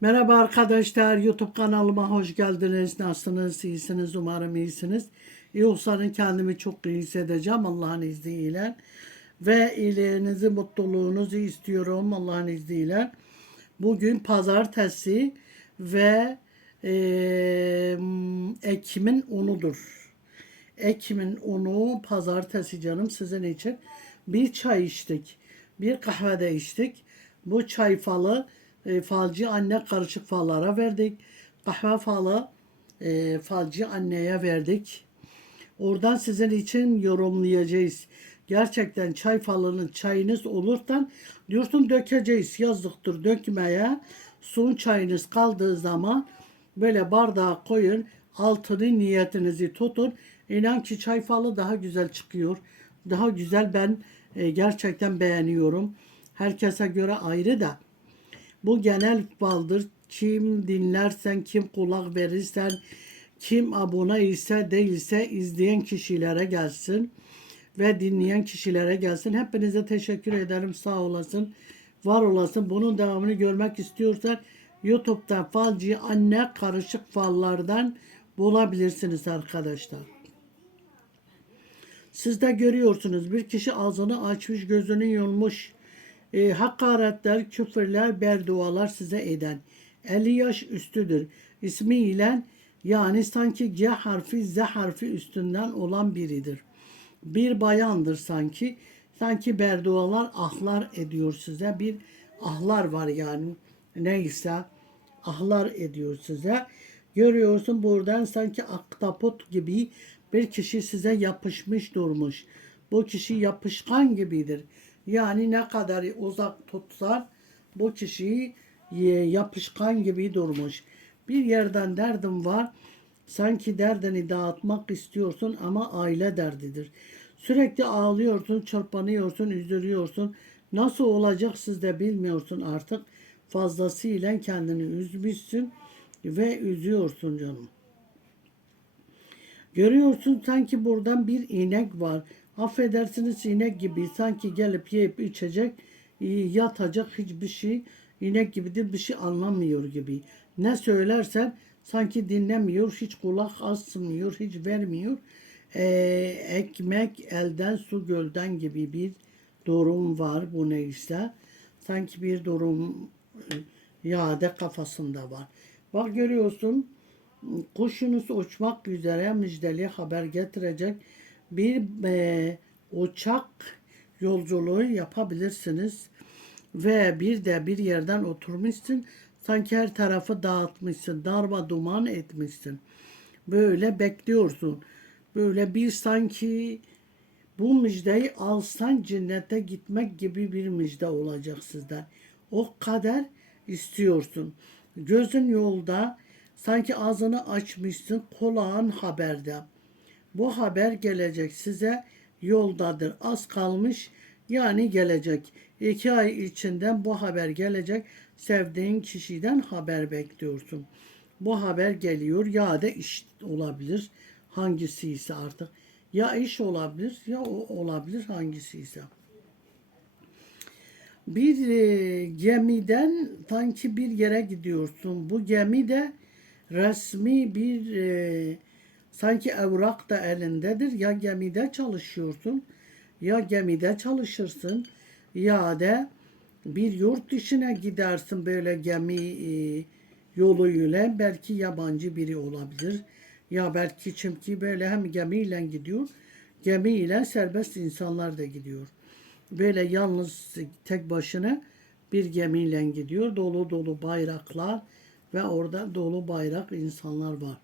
Merhaba arkadaşlar, YouTube kanalıma hoş geldiniz. Nasılsınız? İyisiniz? Umarım iyisiniz. İyi olsanın kendimi çok iyi hissedeceğim Allah'ın izniyle. Ve iyiliğinizi, mutluluğunuzu istiyorum Allah'ın izniyle. Bugün pazartesi ve eee Ekim'in unudur. Ekim'in unu pazartesi canım sizin için. Bir çay içtik. Bir kahve de içtik. Bu çay falı e, falcı anne karışık fallara verdik. Kahve falı e, falcı anneye verdik. Oradan sizin için yorumlayacağız. Gerçekten çay falının çayınız olursa diyorsun dökeceğiz. Yazıktır dökmeye. Sun çayınız kaldığı zaman böyle bardağa koyun. Altını niyetinizi tutun. İnan ki çay falı daha güzel çıkıyor. Daha güzel ben e, gerçekten beğeniyorum. Herkese göre ayrı da. Bu genel baldır. Kim dinlersen, kim kulak verirsen, kim abone ise değilse izleyen kişilere gelsin ve dinleyen kişilere gelsin. Hepinize teşekkür ederim. Sağ olasın. Var olasın. Bunun devamını görmek istiyorsan YouTube'da falcı anne karışık fallardan bulabilirsiniz arkadaşlar. Siz de görüyorsunuz bir kişi ağzını açmış gözünü yummuş e, hakaretler, küfürler, berdualar size eden 50 yaş üstüdür. İsmiyle yani sanki G harfi Z harfi üstünden olan biridir. Bir bayandır sanki. Sanki berdualar ahlar ediyor size. Bir ahlar var yani. Neyse ahlar ediyor size. Görüyorsun buradan sanki aktapot gibi bir kişi size yapışmış durmuş. Bu kişi yapışkan gibidir. Yani ne kadar uzak tutsan bu kişiyi e, yapışkan gibi durmuş. Bir yerden derdim var. Sanki derdini dağıtmak istiyorsun ama aile derdidir. Sürekli ağlıyorsun, çırpanıyorsun, üzülüyorsun. Nasıl olacak siz de bilmiyorsun artık. Fazlasıyla kendini üzmüşsün ve üzüyorsun canım. Görüyorsun sanki buradan bir inek var. Affedersiniz inek gibi sanki gelip yiyip içecek, e, yatacak hiçbir şey inek gibidir bir şey anlamıyor gibi. Ne söylersen sanki dinlemiyor, hiç kulak asmıyor, hiç vermiyor. Ee, ekmek elden su gölden gibi bir durum var bu neyse. Sanki bir durum e, yade kafasında var. Bak görüyorsun kuşunuz uçmak üzere müjdeli haber getirecek bir e, uçak yolculuğu yapabilirsiniz. Ve bir de bir yerden oturmuşsun. Sanki her tarafı dağıtmışsın darma duman etmişsin. Böyle bekliyorsun. Böyle bir sanki bu müjdeyi alsan cennete gitmek gibi bir müjde olacak sizden. O kadar istiyorsun. Gözün yolda sanki ağzını açmışsın kulağın haberde bu haber gelecek size yoldadır. Az kalmış yani gelecek. İki ay içinden bu haber gelecek. Sevdiğin kişiden haber bekliyorsun. Bu haber geliyor ya da iş olabilir. Hangisi ise artık. Ya iş olabilir ya o olabilir hangisi ise. Bir e, gemiden sanki bir yere gidiyorsun. Bu gemi de resmi bir e, Sanki evrak da elindedir. Ya gemide çalışıyorsun ya gemide çalışırsın ya da bir yurt dışına gidersin böyle gemi e, yoluyla belki yabancı biri olabilir. Ya belki çünkü böyle hem gemiyle gidiyor gemiyle serbest insanlar da gidiyor. Böyle yalnız tek başına bir gemiyle gidiyor. Dolu dolu bayraklar ve orada dolu bayrak insanlar var.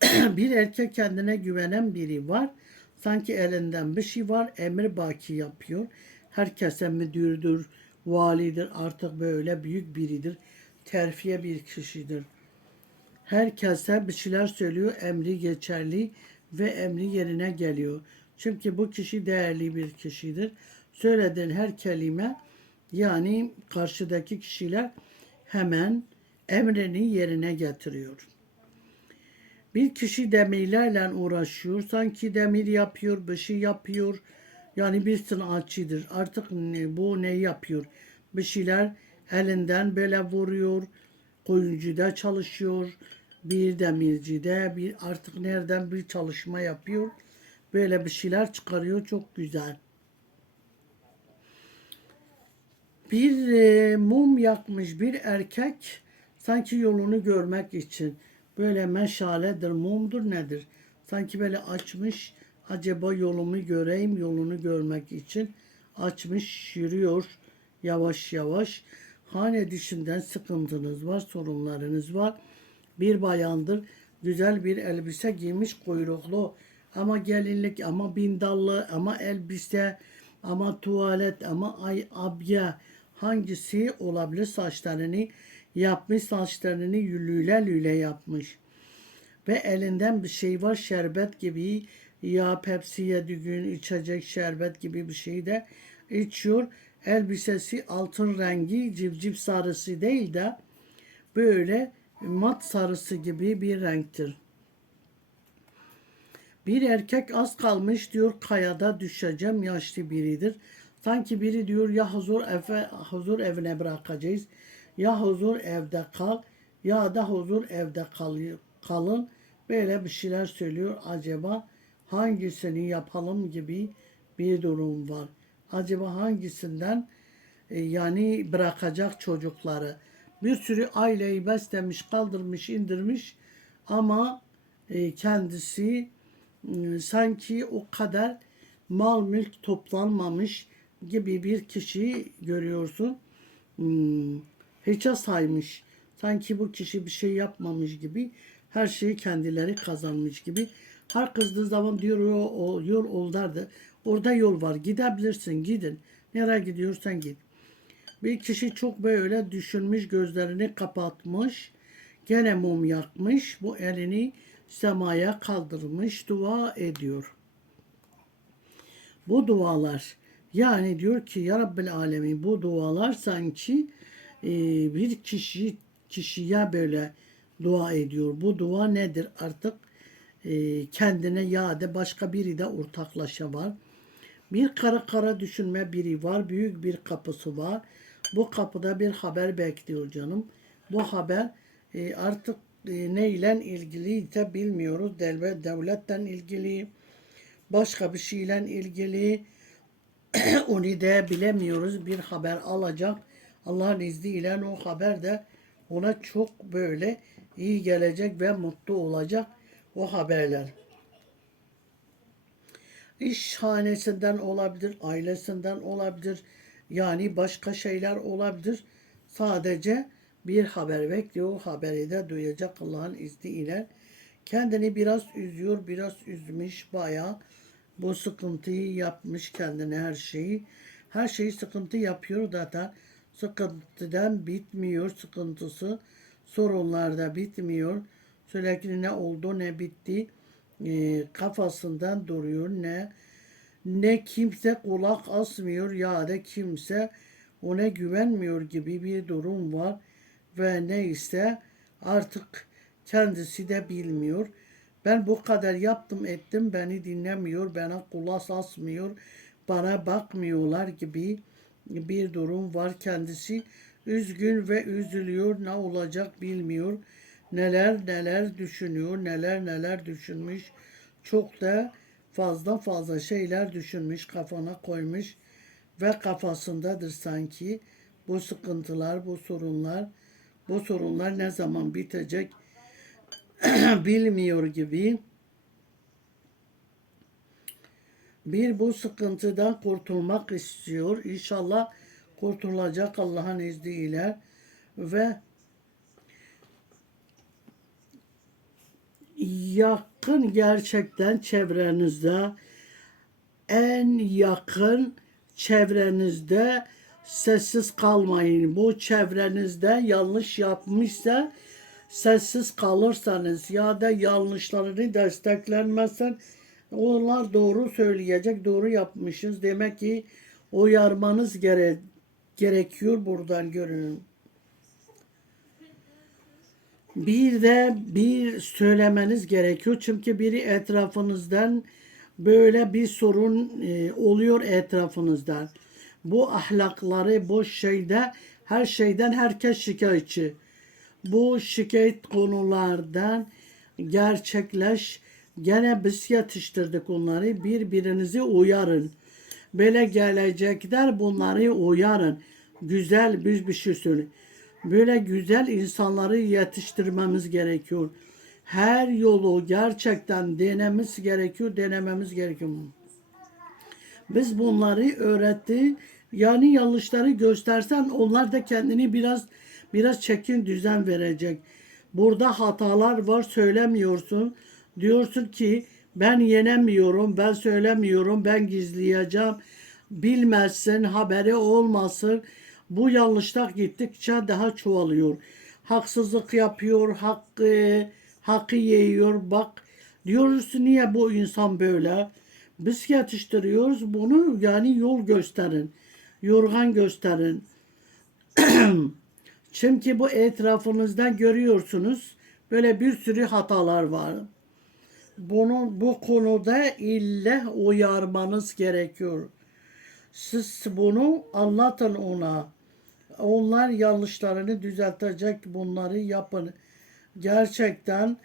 bir erkek kendine güvenen biri var. Sanki elinden bir şey var. Emir baki yapıyor. Herkese müdürdür, validir. Artık böyle büyük biridir. Terfiye bir kişidir. Herkese bir şeyler söylüyor. Emri geçerli ve emri yerine geliyor. Çünkü bu kişi değerli bir kişidir. Söylediğin her kelime yani karşıdaki kişiler hemen emrini yerine getiriyor. Bir kişi demirlerle uğraşıyor. Sanki demir yapıyor, bir şey yapıyor. Yani bir sanatçıdır. Artık ne, bu ne yapıyor? Bir şeyler elinden böyle vuruyor. Kuyumcuda çalışıyor. Bir demircide bir artık nereden bir çalışma yapıyor. Böyle bir şeyler çıkarıyor. Çok güzel. Bir e, mum yakmış bir erkek sanki yolunu görmek için böyle meşaledir, mumdur nedir? Sanki böyle açmış acaba yolumu göreyim yolunu görmek için açmış yürüyor yavaş yavaş. Hane dışından sıkıntınız var, sorunlarınız var. Bir bayandır güzel bir elbise giymiş kuyruklu ama gelinlik ama bindallı ama elbise ama tuvalet ama ay abye hangisi olabilir saçlarını yapmış saçlarını lüle lüle yapmış ve elinden bir şey var şerbet gibi ya Pepsi'ye düğün içecek şerbet gibi bir şey de içiyor. Elbisesi altın rengi civciv sarısı değil de böyle mat sarısı gibi bir renktir. Bir erkek az kalmış diyor kayada düşeceğim yaşlı biridir. Sanki biri diyor ya huzur eve, huzur evine bırakacağız ya huzur evde kal ya da huzur evde kal, kalın. Böyle bir şeyler söylüyor. Acaba hangisini yapalım gibi bir durum var. Acaba hangisinden e, yani bırakacak çocukları. Bir sürü aileyi beslemiş, kaldırmış, indirmiş ama e, kendisi e, sanki o kadar mal mülk toplanmamış gibi bir kişi görüyorsun. Hmm, hiçe saymış. Sanki bu kişi bir şey yapmamış gibi her şeyi kendileri kazanmış gibi. Her kızdığı zaman diyor o, o yol oldardı. Orada yol var. Gidebilirsin. Gidin. Nereye gidiyorsan git. Bir kişi çok böyle düşünmüş, gözlerini kapatmış. Gene mum yakmış. Bu elini semaya kaldırmış. Dua ediyor. Bu dualar yani diyor ki ya Rabbil Alemin bu dualar sanki e, bir kişi kişiye böyle dua ediyor. Bu dua nedir artık? E, kendine ya da başka biri de ortaklaşa var. Bir kara kara düşünme biri var. Büyük bir kapısı var. Bu kapıda bir haber bekliyor canım. Bu haber e, artık e, ne ile ilgili de bilmiyoruz. Devlet, devletten ilgili, başka bir şeyle ilgili onu da bilemiyoruz. Bir haber alacak. Allah'ın izniyle o haber de ona çok böyle iyi gelecek ve mutlu olacak o haberler. İş hanesinden olabilir, ailesinden olabilir. Yani başka şeyler olabilir. Sadece bir haber bekliyor. O haberi de duyacak Allah'ın izniyle. Kendini biraz üzüyor, biraz üzmüş bayağı. Bu sıkıntıyı yapmış kendine her şeyi. Her şeyi sıkıntı yapıyor zaten. Sıkıntıdan bitmiyor sıkıntısı. Sorunlar da bitmiyor. Sürekli ne oldu ne bitti. E, kafasından duruyor ne ne kimse kulak asmıyor ya da kimse ona güvenmiyor gibi bir durum var ve neyse artık kendisi de bilmiyor. Ben bu kadar yaptım ettim beni dinlemiyor, bana kulak asmıyor, bana bakmıyorlar gibi bir durum var. Kendisi üzgün ve üzülüyor, ne olacak bilmiyor. Neler neler düşünüyor, neler neler düşünmüş. Çok da fazla fazla şeyler düşünmüş, kafana koymuş ve kafasındadır sanki bu sıkıntılar, bu sorunlar, bu sorunlar ne zaman bitecek bilmiyor gibi. Bir bu sıkıntıdan kurtulmak istiyor. İnşallah kurtulacak Allah'ın izniyle ve yakın gerçekten çevrenizde en yakın çevrenizde sessiz kalmayın. Bu çevrenizde yanlış yapmışsa sessiz kalırsanız ya da yanlışlarını desteklenmezsen onlar doğru söyleyecek, doğru yapmışız. Demek ki uyarmanız gere gerekiyor buradan görünün. Bir de bir söylemeniz gerekiyor. Çünkü biri etrafınızdan böyle bir sorun e, oluyor etrafınızdan. Bu ahlakları, bu şeyde Her şeyden herkes şikayetçi. Bu şikayet konulardan gerçekleş. Gene biz yetiştirdik onları. Birbirinizi uyarın. Böyle gelecekler bunları uyarın. Güzel bir bir şey söyle. Böyle güzel insanları yetiştirmemiz gerekiyor. Her yolu gerçekten denememiz gerekiyor, denememiz gerekiyor. Biz bunları öğretti. Yani yanlışları göstersen onlar da kendini biraz biraz çekin düzen verecek. Burada hatalar var söylemiyorsun. Diyorsun ki ben yenemiyorum, ben söylemiyorum, ben gizleyeceğim. Bilmezsin, haberi olmasın. Bu yanlışlar gittikçe daha çoğalıyor. Haksızlık yapıyor, hakkı, hakkı yiyor. Bak diyoruz niye bu insan böyle? Biz yetiştiriyoruz bunu yani yol gösterin. Yorgan gösterin. Çünkü bu etrafınızdan görüyorsunuz böyle bir sürü hatalar var. Bunu bu konuda ille uyarmanız gerekiyor. Siz bunu anlatın ona. Onlar yanlışlarını düzeltecek bunları yapın. Gerçekten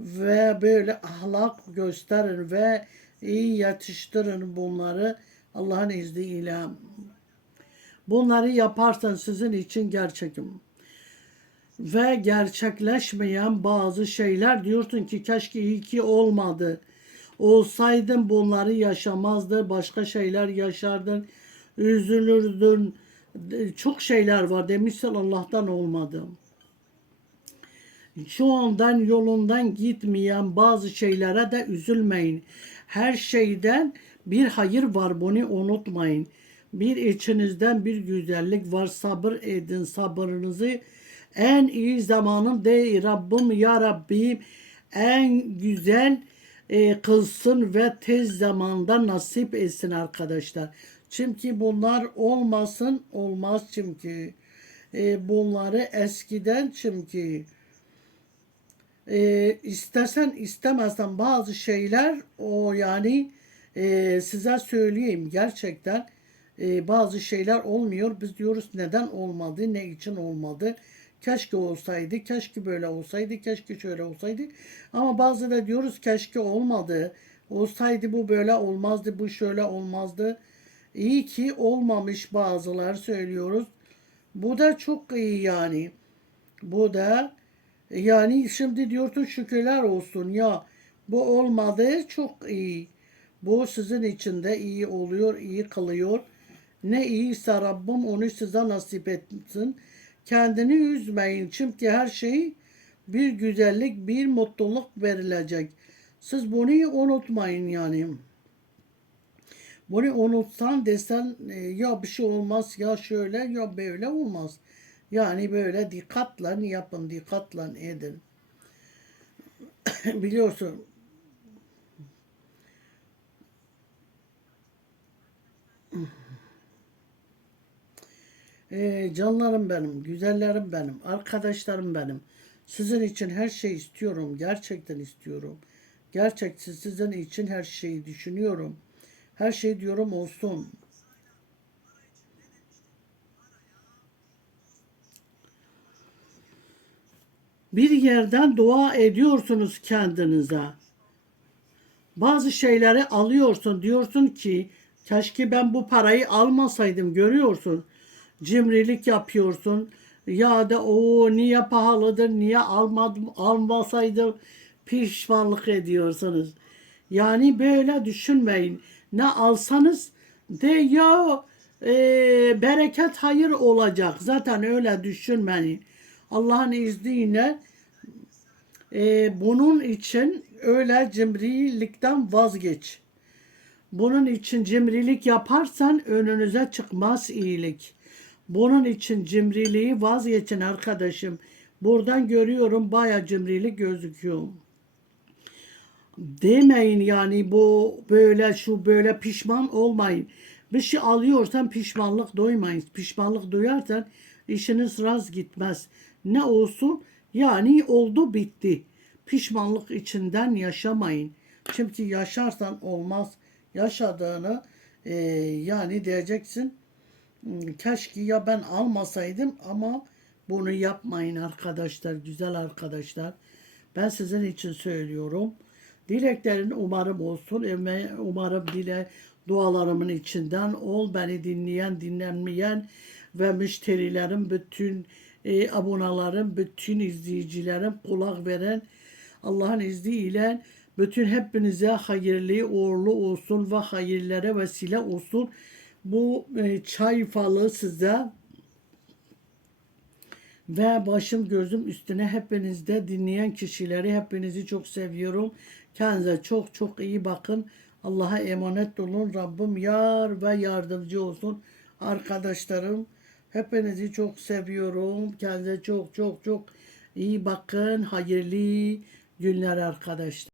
ve böyle ahlak gösterin ve iyi yetiştirin bunları Allah'ın izniyle. Bunları yaparsan sizin için gerçekim. Ve gerçekleşmeyen bazı şeyler diyorsun ki keşke iyi ki olmadı. Olsaydın bunları yaşamazdı, başka şeyler yaşardın, üzülürdün. Çok şeyler var demişsin Allah'tan olmadı. Şu andan yolundan gitmeyen bazı şeylere de üzülmeyin. Her şeyden bir hayır var bunu unutmayın. Bir içinizden bir güzellik var sabır edin sabırınızı en iyi zamanın de Rabbim ya Rabbim en güzel e, kılsın ve tez zamanda nasip etsin arkadaşlar. Çünkü bunlar olmasın olmaz çünkü. E, bunları eskiden çünkü e, istesen istemezsen bazı şeyler o yani e, size söyleyeyim gerçekten e, bazı şeyler olmuyor. Biz diyoruz neden olmadı, ne için olmadı. Keşke olsaydı, keşke böyle olsaydı, keşke şöyle olsaydı. Ama bazı da diyoruz keşke olmadı. Olsaydı bu böyle olmazdı, bu şöyle olmazdı. İyi ki olmamış bazılar söylüyoruz. Bu da çok iyi yani. Bu da yani şimdi diyorsun şükürler olsun ya bu olmadı çok iyi. Bu sizin için de iyi oluyor, iyi kılıyor. Ne iyiyse Rabbim onu size nasip etsin. Kendini üzmeyin çünkü her şey bir güzellik, bir mutluluk verilecek. Siz bunu unutmayın yani. Bunu unutsan desen e, ya bir şey olmaz ya şöyle ya böyle olmaz. Yani böyle dikkatle yapın, dikkatle edin. Biliyorsun Ee, canlarım benim, güzellerim benim, arkadaşlarım benim. Sizin için her şey istiyorum, gerçekten istiyorum. Gerçekten sizin için her şeyi düşünüyorum. Her şey diyorum olsun. Bir yerden dua ediyorsunuz kendinize. Bazı şeyleri alıyorsun. Diyorsun ki keşke ben bu parayı almasaydım. Görüyorsun. Cimrilik yapıyorsun. Ya da o niye pahalıdır, niye almadım, almasaydım pişmanlık ediyorsunuz. Yani böyle düşünmeyin. Ne alsanız de ya e, bereket hayır olacak. Zaten öyle düşünmeyin. Allah'ın izniyle e, bunun için öyle cimrilikten vazgeç. Bunun için cimrilik yaparsan önünüze çıkmaz iyilik. Bunun için cimriliği vazgeçin arkadaşım. Buradan görüyorum baya cimrilik gözüküyor. Demeyin yani bu böyle şu böyle pişman olmayın. Bir şey alıyorsan pişmanlık duymayın. Pişmanlık duyarsan işiniz raz gitmez. Ne olsun yani oldu bitti. Pişmanlık içinden yaşamayın. Çünkü yaşarsan olmaz. Yaşadığını e, yani diyeceksin Keşke ya ben almasaydım ama bunu yapmayın arkadaşlar, güzel arkadaşlar. Ben sizin için söylüyorum. Dileklerin umarım olsun. Umarım dile dualarımın içinden ol. Beni dinleyen, dinlenmeyen ve müşterilerim, bütün e, abonelerim, bütün izleyicilerim, kulak veren Allah'ın izniyle bütün hepinize hayırlı, uğurlu olsun ve hayırlara vesile olsun. Bu e, çay falı size ve başım gözüm üstüne hepinizde dinleyen kişileri hepinizi çok seviyorum. Kendinize çok çok iyi bakın. Allah'a emanet olun. Rabbim yar ve yardımcı olsun. Arkadaşlarım hepinizi çok seviyorum. Kendinize çok çok çok iyi bakın. Hayırlı günler arkadaşlar.